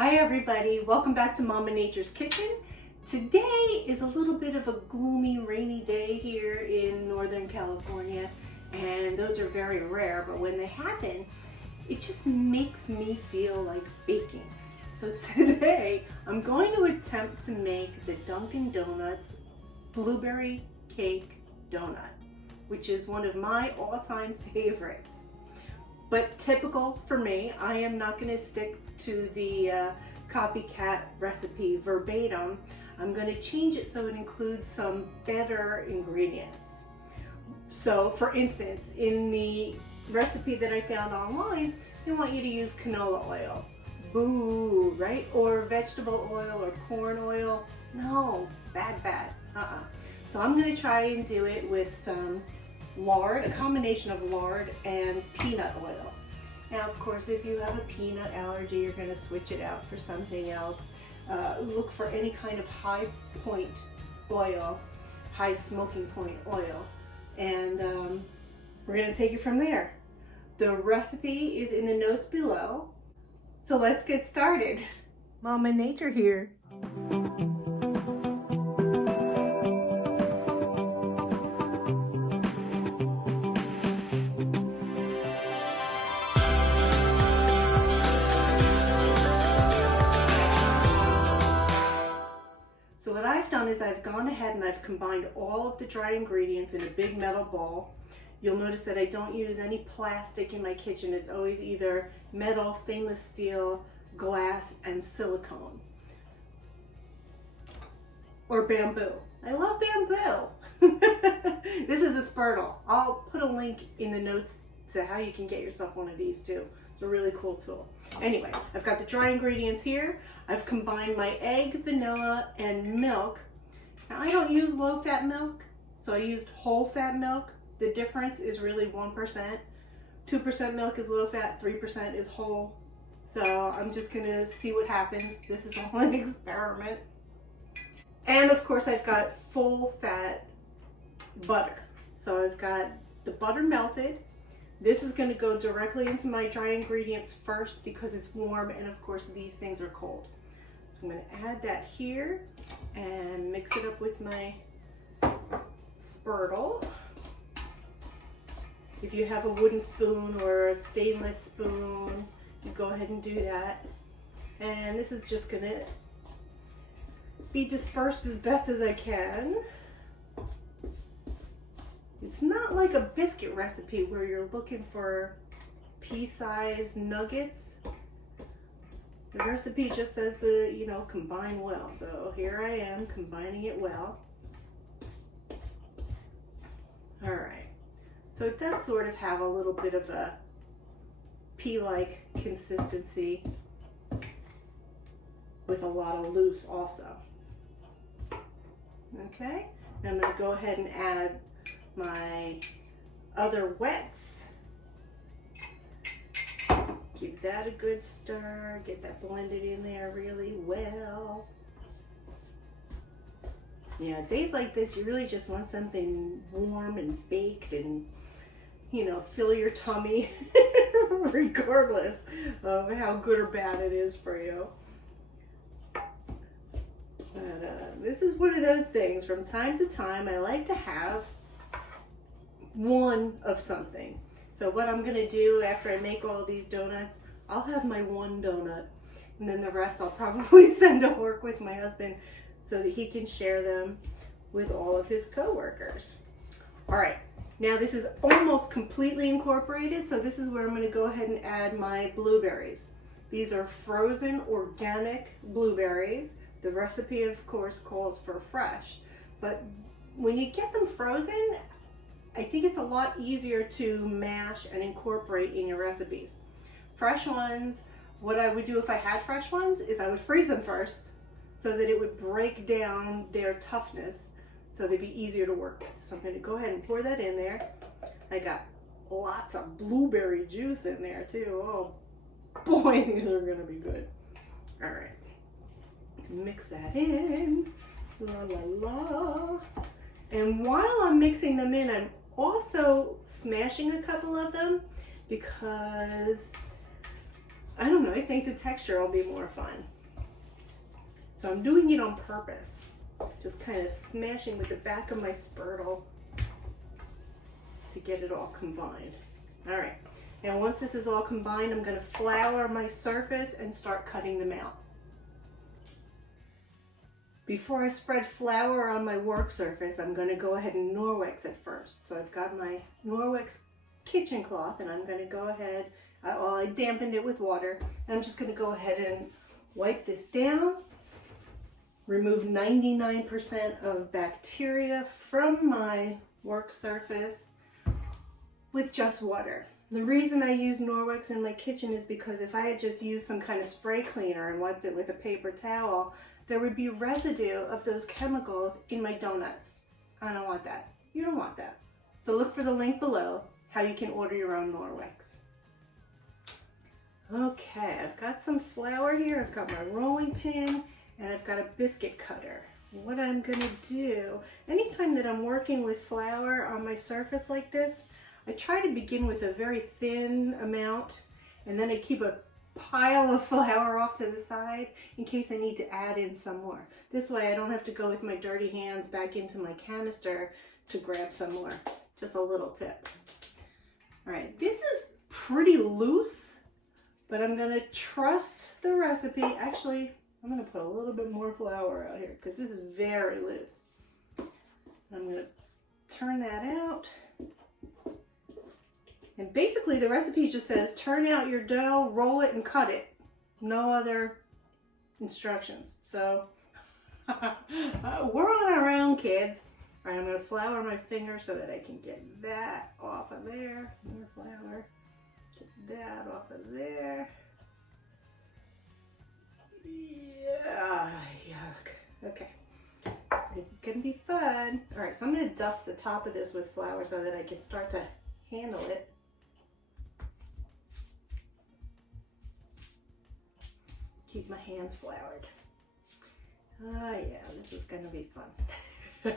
Hi everybody, welcome back to MamaNature's Kitchen. Today is a little bit of a gloomy, rainy day here in Northern California, and those are very rare, but when they happen, it just makes me feel like baking. So today, I'm going to attempt to make the Dunkin Donuts blueberry cake donut, which is one of my all-time favorites. But typical for me, I am not going to stick to the copycat recipe verbatim. I'm going to change it so it includes some better ingredients. So for instance, in the recipe that I found online, they want you to use canola oil. Boo, right? Or vegetable oil or corn oil. No, bad. So I'm going to try and do it with some lard, a combination of lard and peanut oil. Now, of course, if you have a peanut allergy, you're going to switch it out for something else. Look for any kind of high point oil, high smoking point oil, and we're going to take it from there. The recipe is in the notes below, so let's get started. MamaNature here. So what I've done is I've gone ahead and I've combined all of the dry ingredients in a big metal bowl. You'll notice that I don't use any plastic in my kitchen. It's always either metal, stainless steel, glass, and silicone. Or bamboo. I love bamboo. This is a spurtle. I'll put a link in the notes to how you can get yourself one of these too. It's a really cool tool. Anyway, I've got the dry ingredients here. I've combined my egg, vanilla, and milk. Now I don't use low-fat milk, so I used whole-fat milk. The difference is really 1%. 2% milk is low-fat, 3% is whole. So I'm just gonna see what happens. This is all an experiment. And of course I've got full-fat butter. So I've got the butter melted. This is going to go directly into my dry ingredients first because it's warm, and of course these things are cold. So I'm going to add that here and mix it up with my spurtle. If you have a wooden spoon or a stainless spoon, you go ahead and do that. And this is just going to be dispersed as best as I can. It's not like a biscuit recipe where you're looking for pea-sized nuggets. The recipe just says to, combine well. So here I am combining it well. All right. So it does sort of have a little bit of a pea-like consistency with a lot of loose also. Okay. Now I'm going to go ahead and add my other wets. Give that a good stir, get that blended in there really well. Yeah, days like this, you really just want something warm and baked and, fill your tummy regardless of how good or bad it is for you. But this is one of those things, from time to time, I like to have one of something. So what I'm gonna do after I make all these donuts, I'll have my one donut, and then the rest I'll probably send to work with my husband so that he can share them with all of his co-workers. All right, now this is almost completely incorporated, so this is where I'm gonna go ahead and add my blueberries. These are frozen organic blueberries. The recipe, of course, calls for fresh, but when you get them frozen, I think it's a lot easier to mash and incorporate in your recipes. Fresh ones, what I would do if I had fresh ones is I would freeze them first so that it would break down their toughness so they'd be easier to work with. So I'm going to go ahead and pour that in there. I got lots of blueberry juice in there too. Oh boy, these are going to be good. All right, mix that in. La la la. And while I'm mixing them in, I'm also smashing a couple of them because I don't know, I think the texture will be more fun. So I'm doing it on purpose. Just kind of smashing with the back of my spurtle to get it all combined. All right, now once this is all combined, I'm gonna flour my surface and start cutting them out. Before I spread flour on my work surface, I'm gonna go ahead and Norwex it first. So I've got my Norwex kitchen cloth, and I'm gonna go ahead, I dampened it with water, and I'm just gonna go ahead and wipe this down, remove 99% of bacteria from my work surface with just water. The reason I use Norwex in my kitchen is because if I had just used some kind of spray cleaner and wiped it with a paper towel, there would be residue of those chemicals in my donuts. I don't want that. You don't want that. So look for the link below how you can order your own Norwex. Okay, I've got some flour here. I've got my rolling pin and I've got a biscuit cutter. What I'm gonna do, anytime that I'm working with flour on my surface like this, I try to begin with a very thin amount, and then I keep a pile of flour off to the side in case I need to add in some more. This way I don't have to go with my dirty hands back into my canister to grab some more. Just a little tip. All right, this is pretty loose, but I'm gonna trust the recipe. Actually, I'm gonna put a little bit more flour out here because this is very loose. I'm gonna turn that out. And basically the recipe just says turn out your dough, roll it, and cut it. No other instructions. So we're on our own, kids. All right, I'm gonna flour my finger so that I can get that off of there. More flour. Get that off of there. Yeah, yuck. Okay, this is gonna be fun. All right, so I'm gonna dust the top of this with flour so that I can start to handle it. Keep my hands floured. Oh yeah, this is gonna be fun.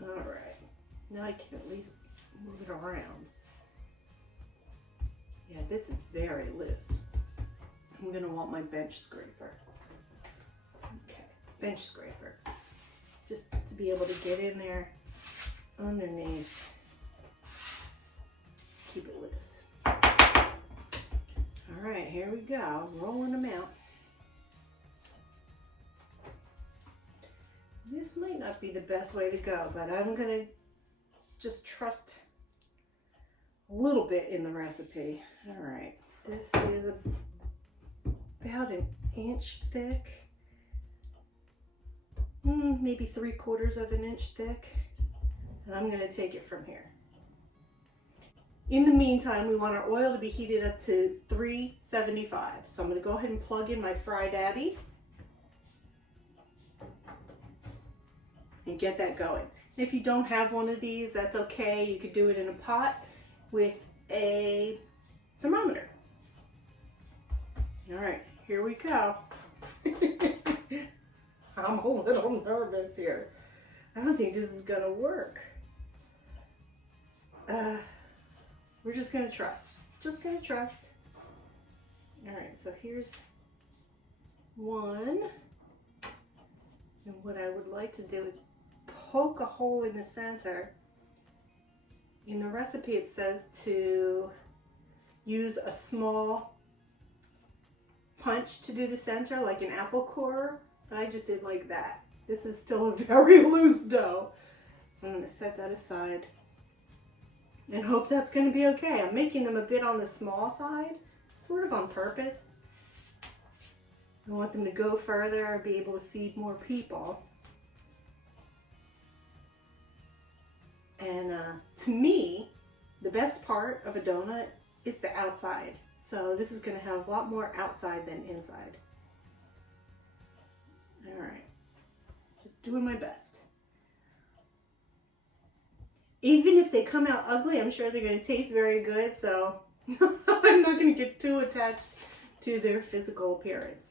All right, now I can at least move it around. Yeah, this is very loose. I'm gonna want my bench scraper. Okay, bench scraper. Just to be able to get in there underneath. Keep it loose. All right, here we go. Rolling them out. This might not be the best way to go, but I'm gonna just trust a little bit in the recipe. All right, this is about an inch thick, maybe 3/4 of an inch thick. And I'm gonna take it from here. In the meantime, we want our oil to be heated up to 375. So I'm gonna go ahead and plug in my Fry Daddy and get that going. If you don't have one of these, that's okay. You could do it in a pot with a thermometer. All right, here we go. I'm a little nervous here. I don't think this is gonna work. We're just gonna trust. Just gonna trust. All right, so here's one. And what I would like to do is poke a hole in the center. In the recipe, it says to use a small punch to do the center, like an apple core, but I just did like that. This is still a very loose dough. I'm gonna set that aside and hope that's gonna be okay. I'm making them a bit on the small side, sort of on purpose. I want them to go further and be able to feed more people. And to me, the best part of a donut is the outside. So this is gonna have a lot more outside than inside. All right, just doing my best. Even if they come out ugly, I'm sure they're going to taste very good, so I'm not going to get too attached to their physical appearance.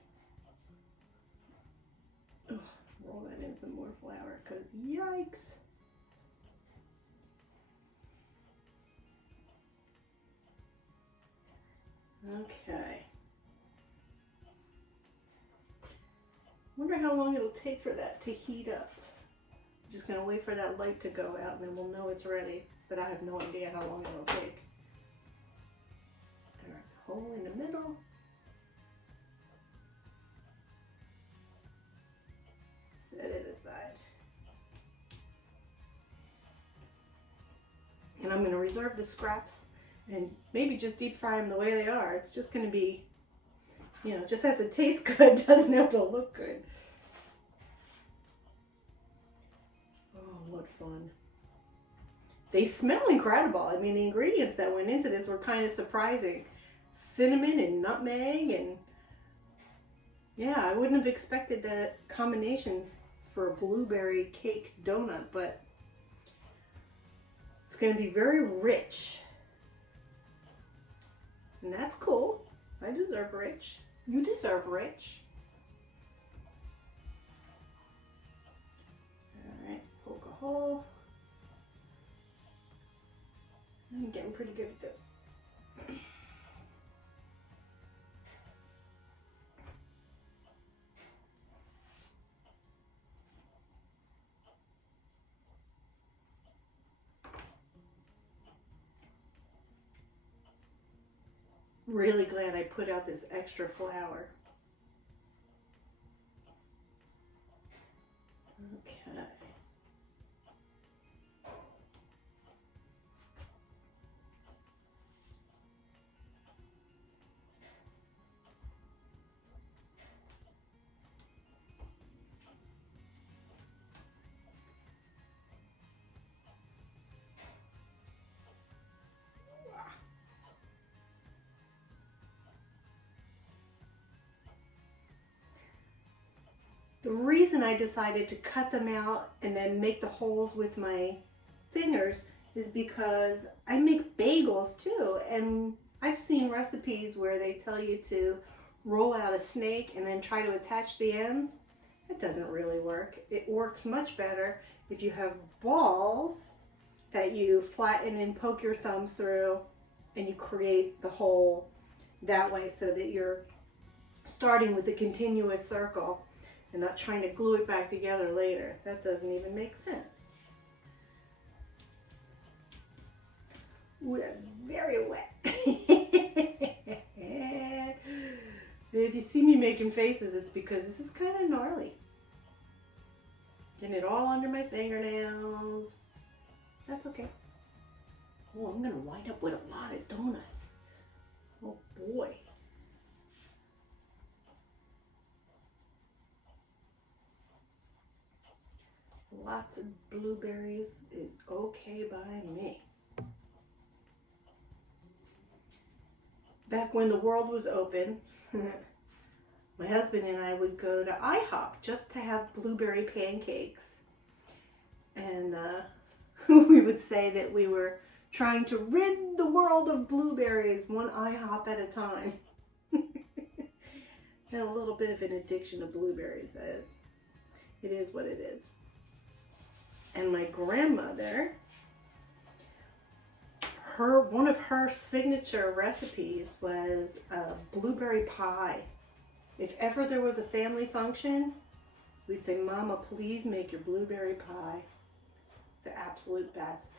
Ugh, roll that in some more flour, because yikes. Okay. Wonder how long it'll take for that to heat up. Just gonna wait for that light to go out and then we'll know it's ready. But I have no idea how long it'll take. All right, hole in the middle. Set it aside. And I'm gonna reserve the scraps and maybe just deep fry them the way they are. It's just gonna be, you know, just has to taste good, doesn't have to look good. Oh, what fun. They smell incredible. I mean, the ingredients that went into this were kind of surprising. Cinnamon and nutmeg, and yeah, I wouldn't have expected that combination for a blueberry cake donut, but it's going to be very rich. And that's cool. I deserve rich. You deserve rich. All right, poke a hole. I'm getting pretty good at this. Really glad I put out this extra flour. Okay. The reason I decided to cut them out and then make the holes with my fingers is because I make bagels too, and I've seen recipes where they tell you to roll out a snake and then try to attach the ends. It doesn't really work. It works much better if you have balls that you flatten and poke your thumbs through and you create the hole that way so that you're starting with a continuous circle and not trying to glue it back together later. That doesn't even make sense. Ooh, that's very wet. If you see me making faces, it's because this is kind of gnarly. Getting it all under my fingernails. That's okay. Oh, I'm gonna wind up with a lot of donuts. Oh boy. Lots of blueberries is okay by me. Back when the world was open, my husband and I would go to IHOP just to have blueberry pancakes. And we would say that we were trying to rid the world of blueberries one IHOP at a time. Had a little bit of an addiction to blueberries. It is what it is. And my grandmother, one of her signature recipes was a blueberry pie. If ever there was a family function, we'd say, "Mama, please make your blueberry pie." It's the absolute best.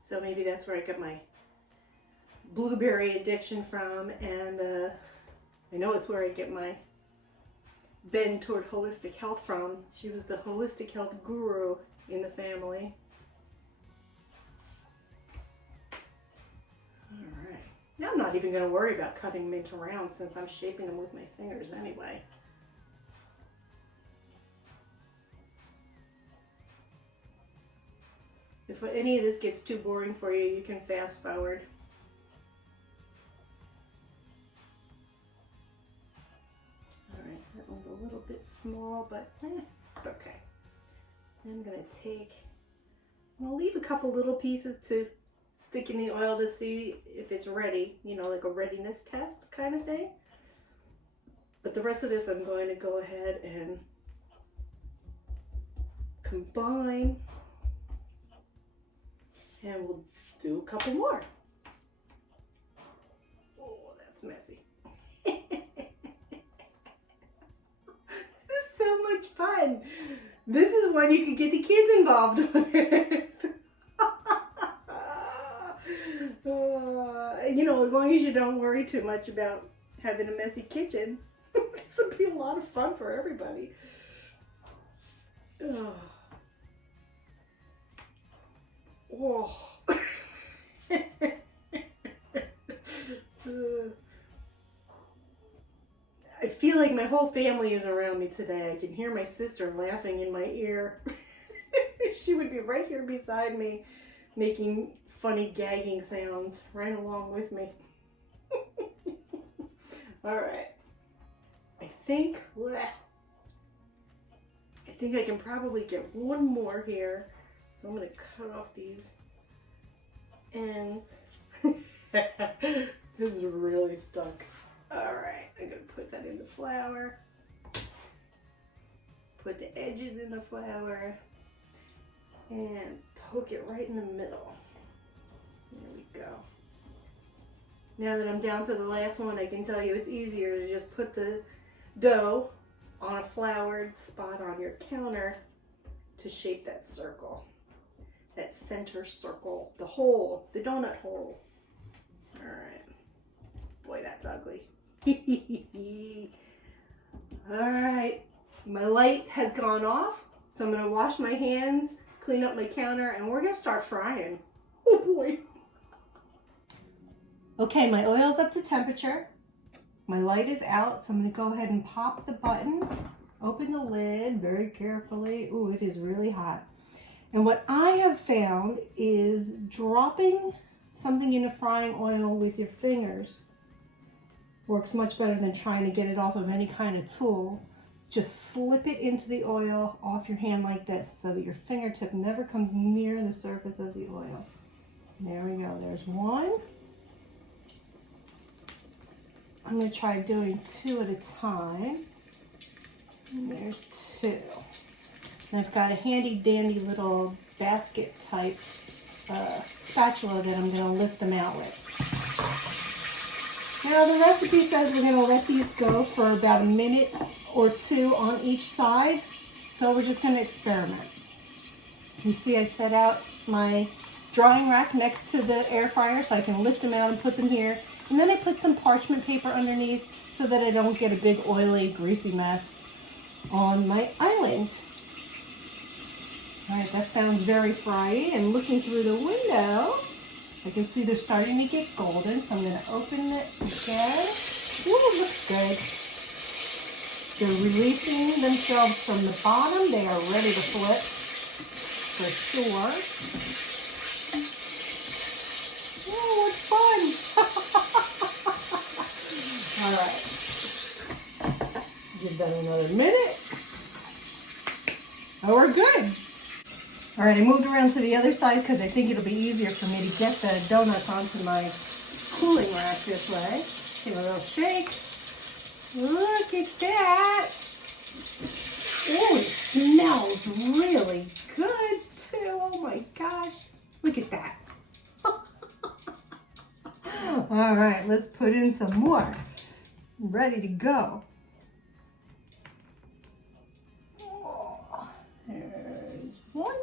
So maybe that's where I got my blueberry addiction from, and I know it's where I get my bend toward holistic health from. She was the holistic health guru in the family. All right. Now I'm not even going to worry about cutting them into rounds since I'm shaping them with my fingers anyway. If any of this gets too boring for you, you can fast forward. Alright, that one's a little bit small, but it's okay. I'm going to I'll leave a couple little pieces to stick in the oil to see if it's ready, you know, like a readiness test kind of thing. But the rest of this I'm going to go ahead and combine. And we'll do a couple more. Oh, that's messy. This is so much fun. This is one you could get the kids involved with. You know, as long as you don't worry too much about having a messy kitchen, this would be a lot of fun for everybody. Oh. I feel like my whole family is around me today. I can hear my sister laughing in my ear. She would be right here beside me, making funny gagging sounds right along with me. All right. I think I can probably get one more here. So I'm going to cut off these ends. This is really stuck. All right, I'm going to put that in the flour. Put the edges in the flour and poke it right in the middle. There we go. Now that I'm down to the last one, I can tell you it's easier to just put the dough on a floured spot on your counter to shape that circle, that center circle, the hole, the donut hole. All right. Boy, that's ugly. All right. My light has gone off, so I'm going to wash my hands, clean up my counter, and we're going to start frying. Oh boy. Okay, my oil's up to temperature. My light is out, so I'm going to go ahead and pop the button, open the lid very carefully. Ooh, it is really hot. And what I have found is dropping something in a frying oil with your fingers works much better than trying to get it off of any kind of tool. Just slip it into the oil off your hand like this so that your fingertip never comes near the surface of the oil. There we go, there's one. I'm going to try doing 2 at a time. And there's 2. And I've got a handy dandy little basket type spatula that I'm going to lift them out with. Now the recipe says we're going to let these go for about a minute or 2 on each side. So we're just going to experiment. You see I set out my drying rack next to the air fryer so I can lift them out and put them here. And then I put some parchment paper underneath so that I don't get a big oily, greasy mess on my island. All right, that sounds very fryy. And looking through the window, I can see they're starting to get golden. So I'm going to open it again. Ooh, it looks good. They're releasing themselves from the bottom. They are ready to flip for sure. Oh, it's fun. All right. Give that another minute. Oh, we're good. All right, I moved around to the other side because I think it'll be easier for me to get the donuts onto my cooling rack this way. Give it a little shake. Look at that. Oh, it smells really good too. Oh my gosh. Look at that. All right, let's put in some more. Ready to go. Oh, there's 1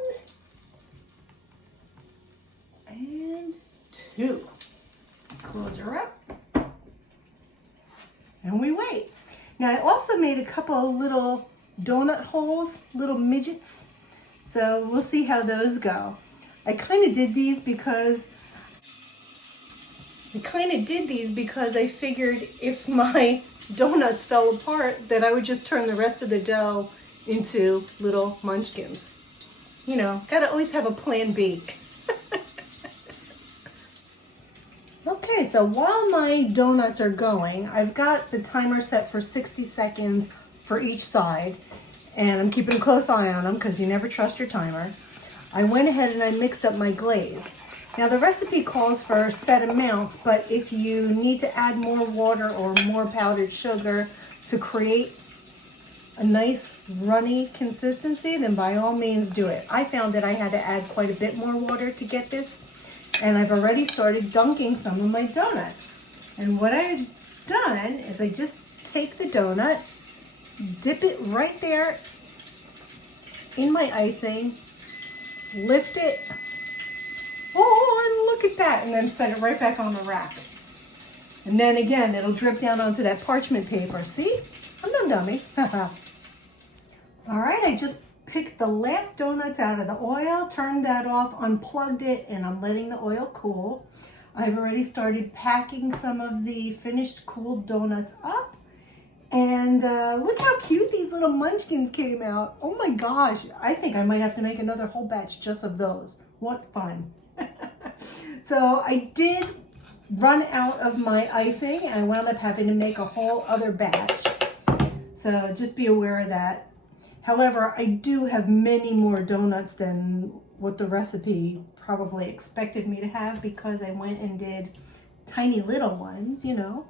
and 2. Close her up. And we wait. Now I also made a couple of little donut holes, little midgets. So we'll see how those go. I kind of did these because I figured if my donuts fell apart that I would just turn the rest of the dough into little munchkins. You know, gotta always have a plan B. Okay, so while my donuts are going, I've got the timer set for 60 seconds for each side, and I'm keeping a close eye on them because you never trust your timer. I went ahead and I mixed up my glaze. Now the recipe calls for set amounts, but if you need to add more water or more powdered sugar to create a nice runny consistency, then by all means do it. I found that I had to add quite a bit more water to get this, and I've already started dunking some of my donuts. And what I've done is I just take the donut, dip it right there in my icing, lift it, oh, and look at that, and then set it right back on the rack. And then again, it'll drip down onto that parchment paper. See? I'm no dummy. All right, I just picked the last donuts out of the oil, turned that off, unplugged it, and I'm letting the oil cool. I've already started packing some of the finished cooled donuts up. And look how cute these little munchkins came out. Oh my gosh, I think I might have to make another whole batch just of those. What fun. So I did run out of my icing, and I wound up having to make a whole other batch. So just be aware of that. However, I do have many more donuts than what the recipe probably expected me to have, because I went and did tiny little ones, you know.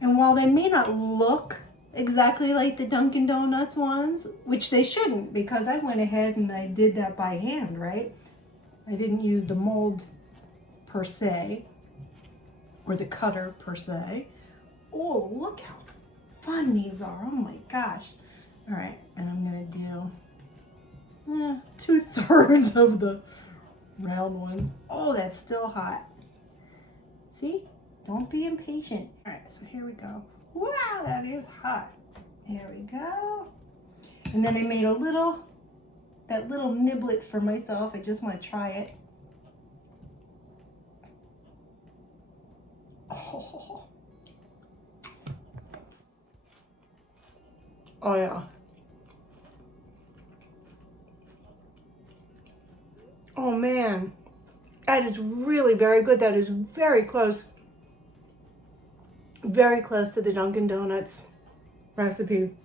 And while they may not look exactly like the Dunkin Donuts ones, which they shouldn't, because I went ahead and I did that by hand, right? I didn't use the mold per se, or the cutter per se. Oh, look how fun these are. Oh my gosh. All right, and I'm gonna do 2/3 of the round one. Oh, that's still hot. See? Don't be impatient. All right, so here we go. Wow, that is hot. There we go. And then I made that little niblet for myself. I just want to try it. Oh. Oh yeah. Oh man, that is really very good. That is very close to the Dunkin Donuts recipe.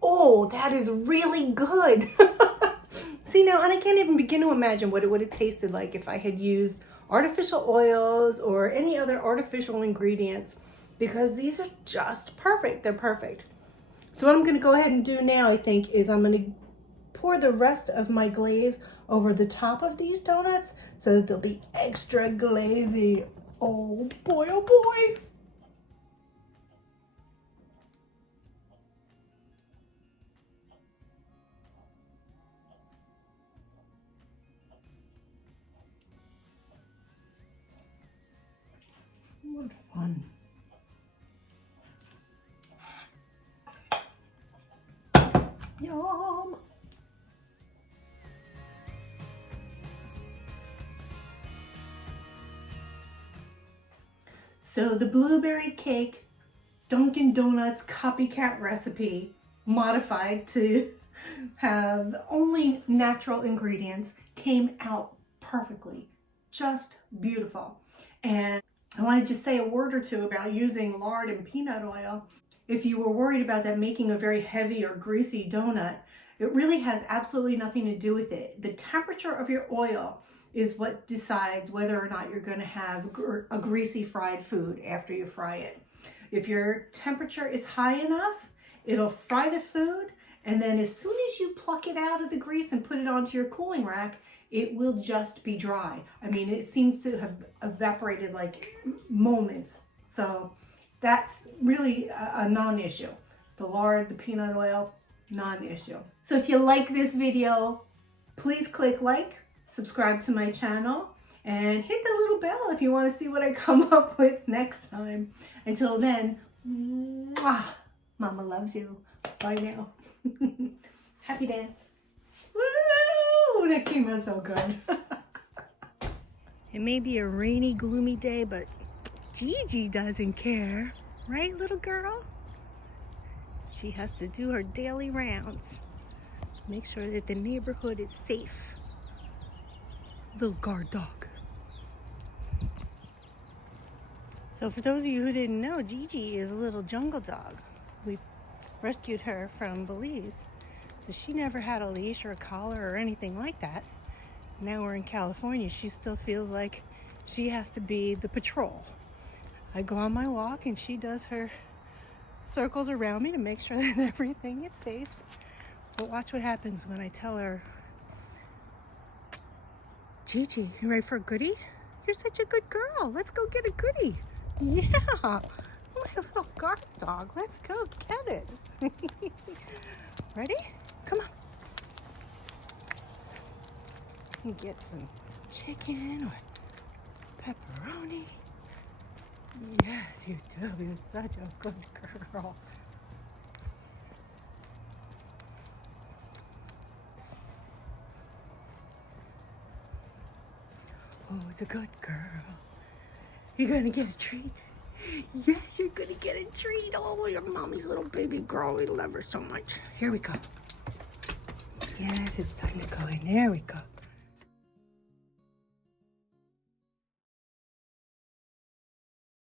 Oh, that is really good. See now, and I can't even begin to imagine what it would have tasted like if I had used artificial oils or any other artificial ingredients, because these are just perfect. They're perfect. So what I'm going to go ahead and do now, I think, is I'm going to pour the rest of my glaze over the top of these donuts so that they'll be extra glazy. Oh boy, oh boy. What fun. Yum. So the blueberry cake Dunkin Donuts copycat recipe, modified to have only natural ingredients, came out perfectly. Just beautiful. And I want to just say a word or two about using lard and peanut oil. If you were worried about that making a very heavy or greasy donut, it really has absolutely nothing to do with it. The temperature of your oil is what decides whether or not you're going to have a greasy fried food after you fry it. If your temperature is high enough, it'll fry the food, and then as soon as you pluck it out of the grease and put it onto your cooling rack, it will just be dry. I mean, it seems to have evaporated like moments. So that's really a non-issue. The lard, the peanut oil, non-issue. So if you like this video, please click like, subscribe to my channel, and hit the little bell if you want to see what I come up with next time. Until then, mwah, Mama loves you. Bye now. Happy dance. Woo! That came out so good. It may be a rainy, gloomy day, but Gigi doesn't care. Right, little girl? She has to do her daily rounds. Make sure that the neighborhood is safe. Little guard dog. So for those of you who didn't know, Gigi is a little jungle dog. We rescued her from Belize. So she never had a leash or a collar or anything like that. Now we're in California, she still feels like she has to be the patrol. I go on my walk and she does her circles around me to make sure that everything is safe. But watch what happens when I tell her, Gigi, you ready for a goodie? You're such a good girl. Let's go get a goodie. Yeah, my little guard dog. Let's go get it. Ready? Come on. You get some chicken or pepperoni. Yes, you do. You're such a good girl. Oh, it's a good girl. You're gonna get a treat. Yes, you're gonna get a treat. Oh, your mommy's little baby girl. We love her so much. Here we go. Yes, it's time to go in. There we go.